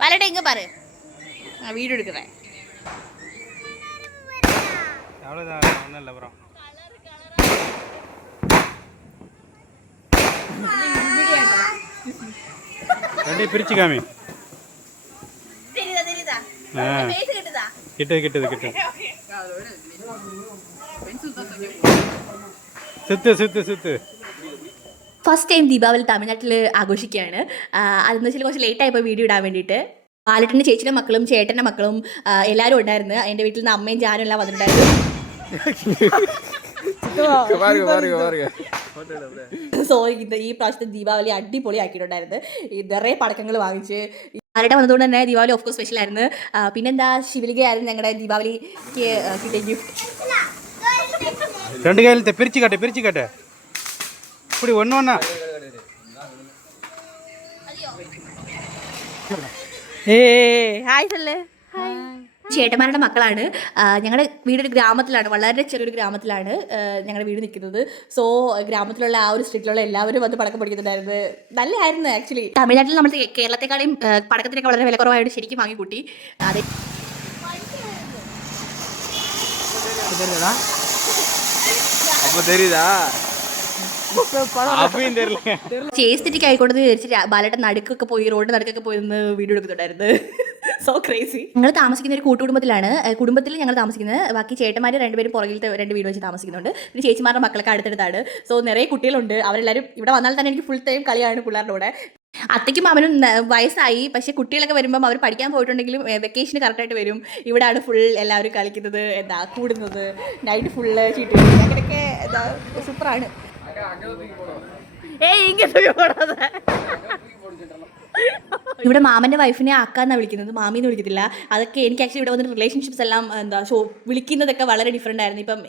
பாலட்ட இங்கே பாரு, நான் வீடியோ எடுக்கிறேன். அவ்வளோதான், ஒன்றும் இல்லை. அப்புறம் ரெண்டையும் பிரிச்சு காமி. தெரியுதா தெரியுதா? பேசு கிட்டதா? கிட்டது സുത്ത്. ഫസ്റ്റ് ടൈം ദീപാവലി തമിഴ്നാട്ടിൽ ആഘോഷിക്കുകയാണ്. അതെന്ന് വെച്ചാൽ കുറച്ച് ലേറ്റായപ്പോൾ വീഡിയോ ഇടാൻ വേണ്ടിയിട്ട്. ബാലട്ടൻ്റെ ചേച്ചിയുടെ മക്കളും ചേട്ടൻ്റെ മക്കളും എല്ലാവരും ഉണ്ടായിരുന്നു. എൻ്റെ വീട്ടിൽ നിന്ന് അമ്മയും ജാനും എല്ലാം വന്നിട്ടുണ്ടായിരുന്നു. സോ ഈ പ്രാവശ്യത്തെ ദീപാവലി അടിപൊളി ആക്കിയിട്ടുണ്ടായിരുന്നു. നിറയെ പടക്കങ്ങൾ വാങ്ങിച്ച്. ബാലട്ട വന്നതുകൊണ്ട് തന്നെ ദീപാവലി ഓഫ് കോഴ്സ് സ്പെഷ്യൽ ആയിരുന്നു. പിന്നെന്താ, ശിവലികയായിരുന്നു ഞങ്ങളുടെ ദീപാവലിക്ക് കിട്ടിയ ഗിഫ്റ്റ്. രണ്ട് കയ്യിൽ പിരിച്ചു കാട്ടെ இப்படி ஒன்று ഹായ് സല്ലേ. ചേട്ടന്മാരുടെ മക്കളാണ്. ഞങ്ങളുടെ വീടൊരു ഗ്രാമത്തിലാണ്, വളരെ ചെറിയൊരു ഗ്രാമത്തിലാണ് ഞങ്ങളുടെ വീട് നിൽക്കുന്നത്. സോ ഗ്രാമത്തിലുള്ള ആ ഒരു സ്ട്രീറ്റിലുള്ള എല്ലാവരും വന്ന് പടക്കം പഠിക്കുന്നുണ്ടായിരുന്നു. നല്ലതായിരുന്നു ആക്ച്വലി. തമിഴ്നാട്ടിൽ നമ്മൾ കേരളത്തെക്കാളും പടക്കത്തിനൊക്കെ വളരെ വില കുറവായിട്ട് ശരിക്കും വാങ്ങിക്കൂട്ടി. അതെ, ചേസ്റ്റിക്ക് ആയിക്കോട്ടെന്ന് വിചാരിച്ച് ബാലയുടെ നടുക്കൊക്കെ പോയി, റോഡ് നടുക്കൊക്കെ പോയി നിന്ന് വീഡിയോ എടുക്കുന്നുണ്ടായിരുന്നു. So crazy. ഞങ്ങൾ താമസിക്കുന്ന ഒരു കൂട്ടുകുടുംബത്തിലാണ്. കുടുംബത്തിൽ ഞങ്ങൾ താമസിക്കുന്നത്. ബാക്കി ചേട്ടന്മാർ രണ്ടുപേരും പുറകിലത്തെ 2 വീട് വെച്ച് താമസിക്കുന്നുണ്ട്. പിന്നെ ചേച്ചിമാരുടെ മക്കളൊക്കെ അടുത്തടുത്താണ്. സോ നിറയെ കുട്ടികളുണ്ട്. അവരെല്ലാവരും ഇവിടെ വന്നാൽ തന്നെ എനിക്ക് ഫുൾ ടൈം കളിയാണ് പിള്ളേരുടെ കൂടെ. അത്തയ്ക്കും അവനും വയസ്സായി. പക്ഷേ കുട്ടികളൊക്കെ വരുമ്പം അവർ പഠിക്കാൻ പോയിട്ടുണ്ടെങ്കിലും വെക്കേഷന് കറക്റ്റായിട്ട് വരും. ഇവിടെയാണ് ഫുൾ എല്ലാവരും കളിക്കുന്നത്, കൂടുന്നത്, നൈറ്റ് ഫുള്ള് ചീട്ട് കളിക്കുന്നത്. അങ്ങനെയൊക്കെ സൂപ്പറാണ്. ഇവിടെ മാമൻ്റെ വൈഫിനെ അക്കാന്നാണ് വിളിക്കുന്നത്, മാമിന്ന് വിളിക്കത്തില്ല. അതൊക്കെ എനിക്ക് ആക്ച്വലി ഇവിടെ വന്നിട്ട് റിലേഷൻഷിപ്സ് എല്ലാം വിളിക്കുന്നതൊക്കെ വളരെ ഡിഫറെൻ്റ് ആയിരുന്നു. ഇപ്പം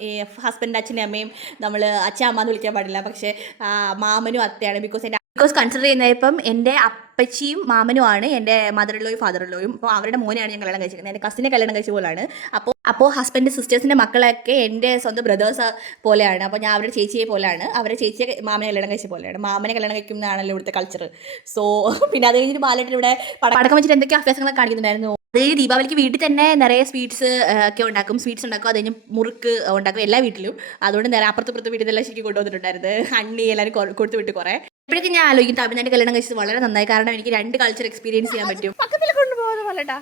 ഹസ്ബൻഡ് അച്ഛനും അമ്മയും നമ്മൾ അച്ഛൻ അമ്മ എന്ന് വിളിക്കാൻ പാടില്ല. പക്ഷേ മാമനും അത്തയാണ്. ബിക്കോസ് കൺസിഡർ ചെയ്യുന്നത് ഇപ്പം എൻ്റെ അപ്പച്ചിയും മാമനുമാണ് എൻ്റെ മദറിലോയും ഫാദറിലോയും. അപ്പോൾ അവരുടെ മോനെയാണ് ഞാൻ കല്യാണം കഴിച്ചിരിക്കുന്നത്. എൻ്റെ കസിനെ കല്യാണം കഴിച്ച പോലെയാണ്. അപ്പോൾ ഹസ്ബൻഡ് സിസ്റ്റേഴ്സിൻ്റെ മക്കളൊക്കെ എൻ്റെ സ്വന്തം ബ്രദേഴ്സ് പോലെയാണ്. അപ്പോൾ ഞാൻ അവരുടെ ചേച്ചിയെ പോലെയാണ്. അവരുടെ ചേച്ചിയെ മാമനെ കല്യാണം കഴിച്ച പോലെയാണ്. മാമനെ കല്യാണം കഴിക്കുന്നതാണല്ലോ ഇവിടുത്തെ കൾച്ചർ. സോ പിന്നെ അത് കഴിഞ്ഞിട്ട് ബാലറ്റ് ഇവിടെ പടക്കം വെച്ചിട്ട് എന്തൊക്കെ അഭ്യാസങ്ങളൊക്കെ കാണിക്കുന്നുണ്ടായിരുന്നു. അത് ദീപാവലിക്ക് വീട്ടിൽ തന്നെ നിറയെ സ്വീറ്റ്സ് ഒക്കെ ഉണ്ടാക്കും. അത് കഴിഞ്ഞ് മുറുക്ക് ഉണ്ടാക്കും എല്ലാ വീട്ടിലും. അതുകൊണ്ട് നിറയെ അപ്പുറത്ത് വീട്ടിൽ എല്ലാം ശരിക്കും കൊണ്ടുവന്നിട്ടുണ്ടായിരുന്നു. ഹണ്ണി എല്ലാവരും കൊടുത്തു വിട്ട് കുറേ. ഇപ്പോഴേക്കും ഞാൻ ആലോചിക്കും തമിഴ്നാട്ടിൽ കല്യാണം കഴിച്ചത് വളരെ നന്നായി. കാരണം എനിക്ക് 2 കൾച്ചർ എക്സ്പീരിയൻസ് ചെയ്യാൻ പറ്റും. പക്കത്തിൽ കൊണ്ടുപോകുന്നത് പോലെട്ടാ.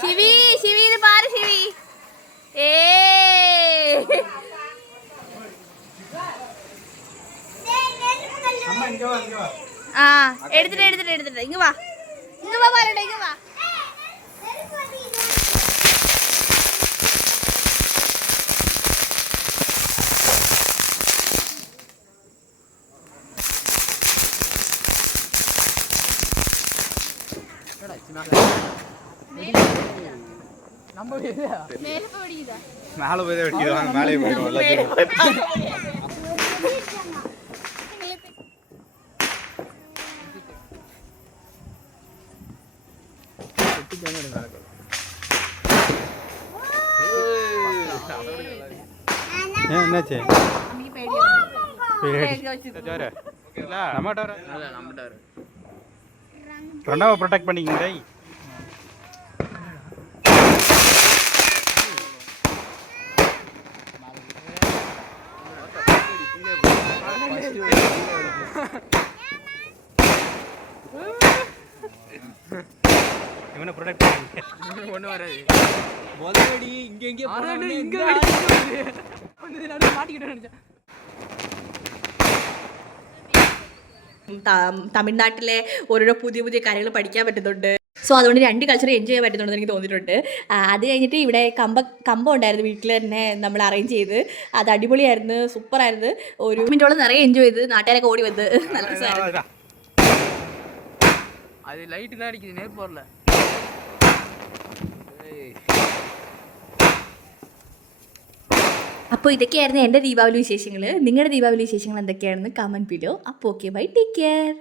ശിവി ഇത് പാര് ശിവി. എടുത്തിട്ട് ഇങ്ങ് വാ പാലട്ടാ, ഇങ്ങ് വാ. மேலே போய் வெடிக்குது, மேலே போயிடும். என்னாச்சு? ரெண்டாவது ப்ரொடெக்ட் பண்ணிக்கிங்க. இவனை ப்ரொடெக்ட் பண்ணி ஒன்றும் வராது. முதலடி இங்கே மாட்டிக்கிட்டேன். തമിഴ്നാട്ടിലെ ഓരോരോ പുതിയ കാര്യങ്ങൾ പഠിക്കാൻ പറ്റുന്നുണ്ട്. സോ അതുകൊണ്ട് 2 കൾച്ചർ എൻജോയ് ചെയ്യാൻ പറ്റുന്നുണ്ടെന്ന് എനിക്ക് തോന്നിയിട്ടുണ്ട്. അത് കഴിഞ്ഞിട്ട് ഇവിടെ കമ്പം ഉണ്ടായിരുന്നു വീട്ടിൽ തന്നെ നമ്മൾ അറേഞ്ച് ചെയ്ത്. അത് അടിപൊളിയായിരുന്നു, സൂപ്പറായിരുന്നു. ഒരു മിനിറ്റോളം നിറയെ എൻജോയ് ചെയ്ത് നാട്ടുകാരൊക്കെ ഓടി വന്ന് നല്ല രസമായിരുന്നു. அது லைட் தான் அடிக்குது, நேர் போறல. അപ്പോൾ ഇതൊക്കെയായിരുന്നു എൻ്റെ ദീപാവലി വിശേഷങ്ങൾ. നിങ്ങളുടെ ദീപാവലി വിശേഷങ്ങൾ എന്തൊക്കെയാണെന്ന് കമൻറ്റ് ബിലോ. അപ്പോൾ ഓക്കെ, ബൈ, ടേക്ക് കെയർ.